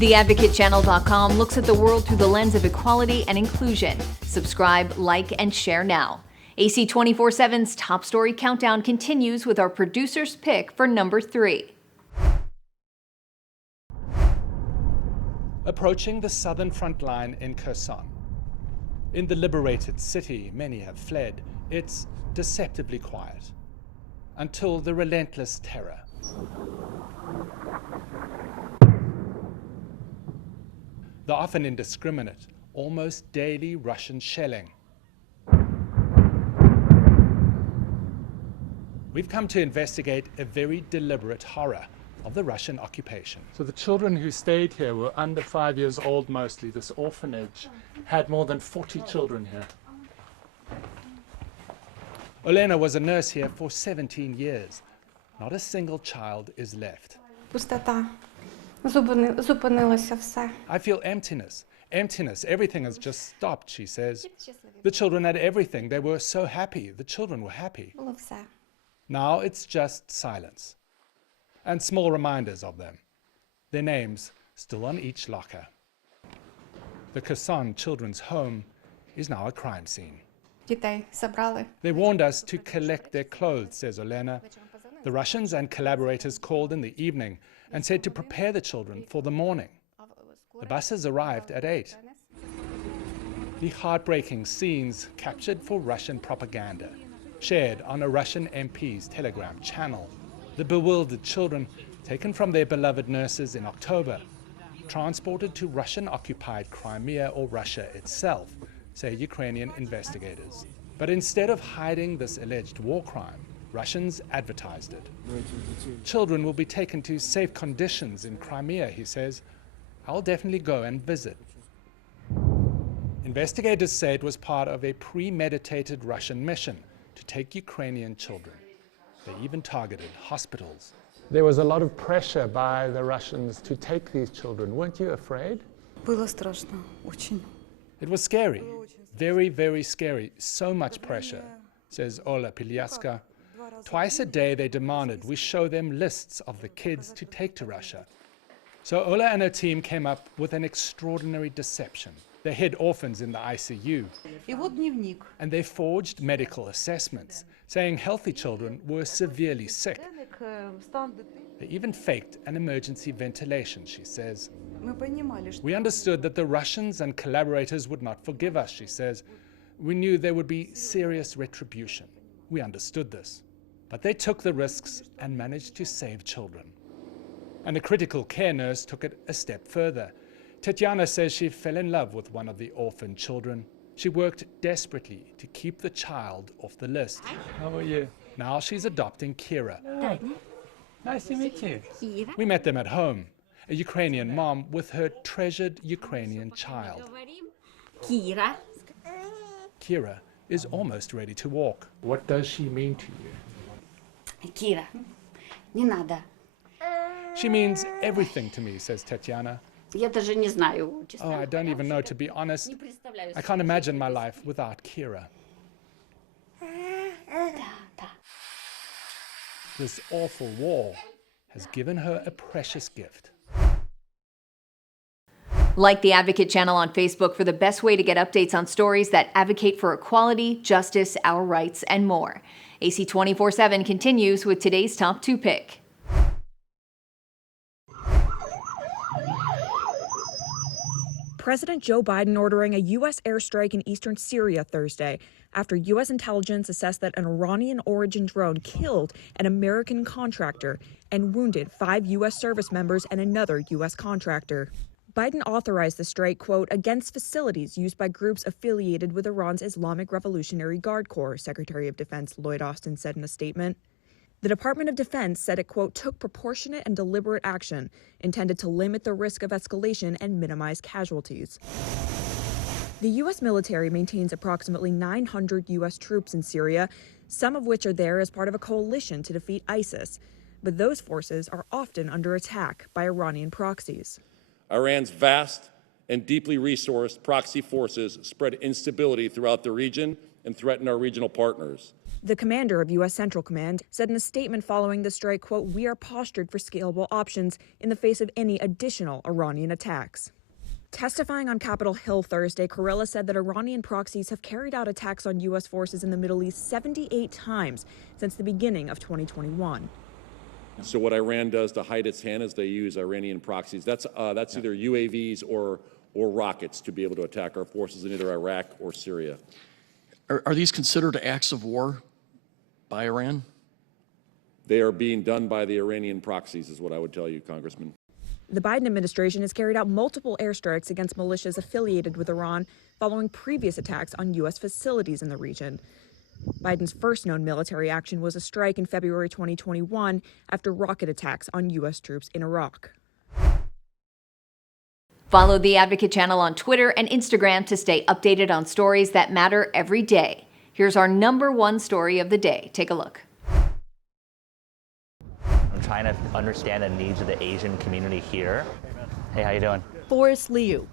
TheAdvocateChannel.com looks at the world through the lens of equality and inclusion. Subscribe, like, and share now. AC 24/7's Top Story Countdown continues with our producer's pick for number 3. Approaching the southern front line in Kherson. In the liberated city, many have fled. It's deceptively quiet. Until the relentless terror. The often indiscriminate, almost daily Russian shelling. We've come to investigate a very deliberate horror of the Russian occupation. So the children who stayed here were under 5 years old mostly. This orphanage had more than 40 children here. Olena was a nurse here for 17 years. Not a single child is left. Пустота. Зупинилося все. I feel emptiness. Emptiness. Everything has just stopped, she says. The children had everything. They were so happy. The children were happy. Було все. Now it's just silence. And small reminders of them. Their names still on each locker. The Kherson Children's Home is now a crime scene. Дітей забрали. They warned us to collect their clothes, says Olena. The Russians and collaborators called in the evening and said to prepare the children for the morning. The buses arrived at 8. The heartbreaking scenes captured for Russian propaganda, shared on a Russian MP's Telegram channel. The bewildered children, taken from their beloved nurses in October, transported to Russian-occupied Crimea or Russia itself, say Ukrainian investigators. But instead of hiding this alleged war crime, Russians advertised it. Children will be taken to safe conditions in Crimea, he says. I'll definitely go and visit. Investigators say it was part of a premeditated Russian mission to take Ukrainian children. They even targeted hospitals. There was a lot of pressure by the Russians to take these children. Weren't you afraid? Було страшно, очень. It was scary, very, very scary. So much pressure, says Ola Pilyaska. Twice a day they demanded we show them lists of the kids to take to Russia. So Ola and her team came up with an extraordinary deception. They hid orphans in the ICU. And they forged medical assessments, saying healthy children were severely sick. They even faked an emergency ventilation, she says. We understood that the Russians and collaborators would not forgive us, she says. We knew there would be serious retribution. We understood this. But they took the risks and managed to save children. And a critical care nurse took it a step further. Tatiana says she fell in love with one of the orphan children. She worked desperately to keep the child off the list. How are you? Now she's adopting Kira. Oh, nice to meet you. We met them at home. A Ukrainian mom with her treasured Ukrainian child. Kira. Kira is almost ready to walk. What does she mean to you? Kira, не надо. She means everything to me, says Tatiana. Я даже не знаю, честно. Oh, I don't even know, to be honest. I can't imagine my life without Kira. This awful war has given her a precious gift. Like the Advocate channel on Facebook for the best way to get updates on stories that advocate for equality, justice, our rights, and more. AC 24/7 continues with today's top 2 pick. President Joe Biden ordering a U.S. airstrike in eastern Syria Thursday after U.S. intelligence assessed that an Iranian-origin drone killed an American contractor and wounded 5 U.S. service members and another U.S. contractor. Biden authorized the strike, quote, against facilities used by groups affiliated with Iran's Islamic Revolutionary Guard Corps, Secretary of Defense Lloyd Austin said in a statement. The Department of Defense said it, quote, took proportionate and deliberate action intended to limit the risk of escalation and minimize casualties. The U.S. military maintains approximately 900 U.S. troops in Syria, some of which are there as part of a coalition to defeat ISIS. But those forces are often under attack by Iranian proxies. Iran's vast and deeply resourced proxy forces spread instability throughout the region and threaten our regional partners. The commander of U.S. Central Command said in a statement following the strike, quote, "We are postured for scalable options in the face of any additional Iranian attacks." Testifying on Capitol Hill Thursday, Kurilla said that Iranian proxies have carried out attacks on U.S. forces in the Middle East 78 times since the beginning of 2021. So what Iran does to hide its hand is they use Iranian proxies. That's either UAVs or rockets to be able to attack our forces in either Iraq or Syria. Are these considered acts of war by Iran? They are being done by the Iranian proxies, is what I would tell you, Congressman. The Biden administration has carried out multiple airstrikes against militias affiliated with Iran following previous attacks on U.S. facilities in the region. Biden's first known military action was a strike in February 2021 after rocket attacks on U.S. troops in Iraq. Follow the Advocate channel on Twitter and Instagram to stay updated on stories that matter every day. Here's our #1 story of the day. Take a look. I'm trying to understand the needs of the Asian community here. Hey, how you doing? Forrest Liu,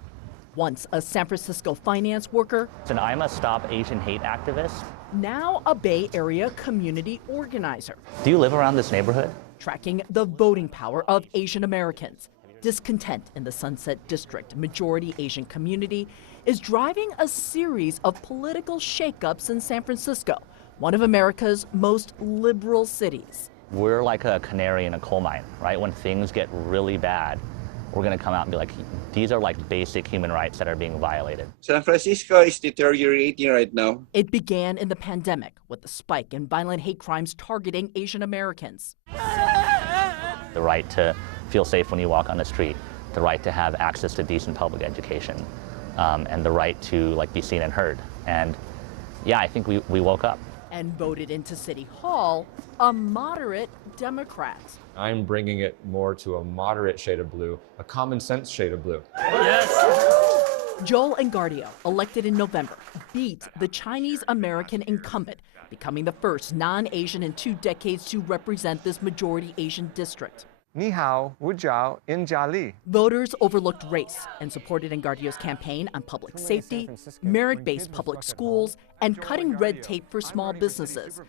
once a San Francisco finance worker, And I'm a Stop Asian Hate activist. now a Bay Area community organizer, Do you live around this neighborhood? tracking the voting power of Asian Americans. Discontent in the Sunset District majority Asian community is driving a series of political shakeups in San Francisco, one of America's most liberal cities. We're like a canary in a coal mine, right? When things get really bad, we're going to come out and be like, these are like basic human rights that are being violated. San Francisco is deteriorating right now. It began in the pandemic with the spike in violent hate crimes targeting Asian Americans. The right to feel safe when you walk on the street, the right to have access to decent public education, and the right to like be seen and heard. And yeah, I think we woke up. And voted into City Hall a moderate Democrat. I'm bringing it more to a moderate shade of blue, a common sense shade of blue. Joel Engardio, elected in November, beat the Chinese-American incumbent, becoming the first non-Asian in 2 decades to represent this majority Asian district. Ni hao, wu jiao, in jia li. Voters overlooked race and supported Engardio's campaign on public safety, merit-based public schools, and cutting red tape for small businesses.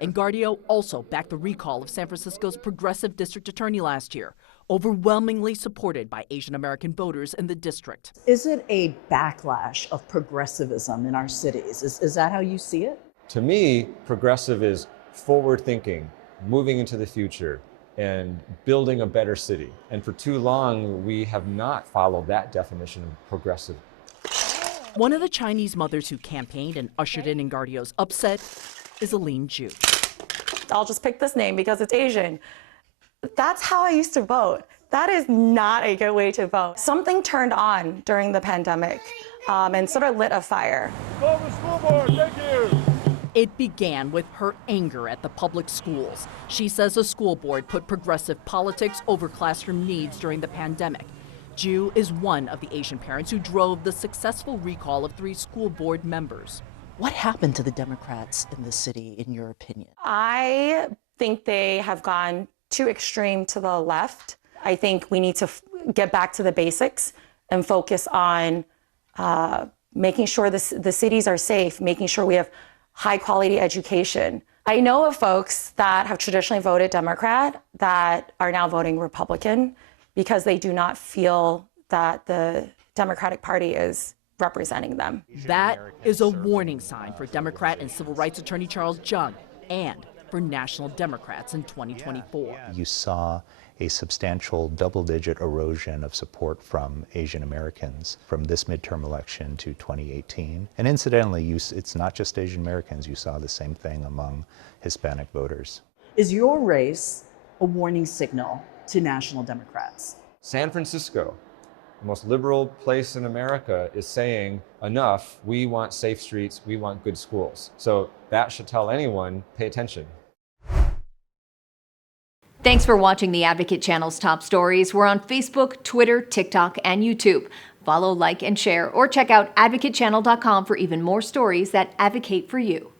Engardio also backed the recall of San Francisco's progressive district attorney last year, overwhelmingly supported by Asian American voters in the district. Is it a backlash of progressivism in our cities? Is that how you see it? To me, progressive is forward thinking, moving into the future, and building a better city. And for too long, we have not followed that definition of progressive. One of the Chinese mothers who campaigned and ushered in Engardio's upset is Aline Ju. I'll just pick this name because it's Asian. That's how I used to vote. That is not a good way to vote. Something turned on during the pandemic and sort of lit a fire. Go to the school board, thank you. It began with her anger at the public schools. She says the school board put progressive politics over classroom needs during the pandemic. Ju is one of the Asian parents who drove the successful recall of 3 school board members. What happened to the Democrats in the city, in your opinion? I think they have gone too extreme to the left. I think we need to get back to the basics and focus on making sure the cities are safe, making sure we have high quality education. I know of folks that have traditionally voted Democrat that are now voting Republican because they do not feel that the Democratic Party is representing them. That is a warning sign for Democrat and civil rights attorney Charles Jung and for National Democrats in 2024. You saw a substantial double-digit erosion of support from Asian Americans from this midterm election to 2018. And incidentally, it's not just Asian Americans. You saw the same thing among Hispanic voters. Is your race a warning signal to National Democrats? San Francisco, the most liberal place in America, is saying, enough, we want safe streets, we want good schools. So that should tell anyone, pay attention. Thanks for watching the Advocate Channel's top stories. We're on Facebook, Twitter, TikTok, and YouTube. Follow, like, and share, or check out advocatechannel.com for even more stories that advocate for you.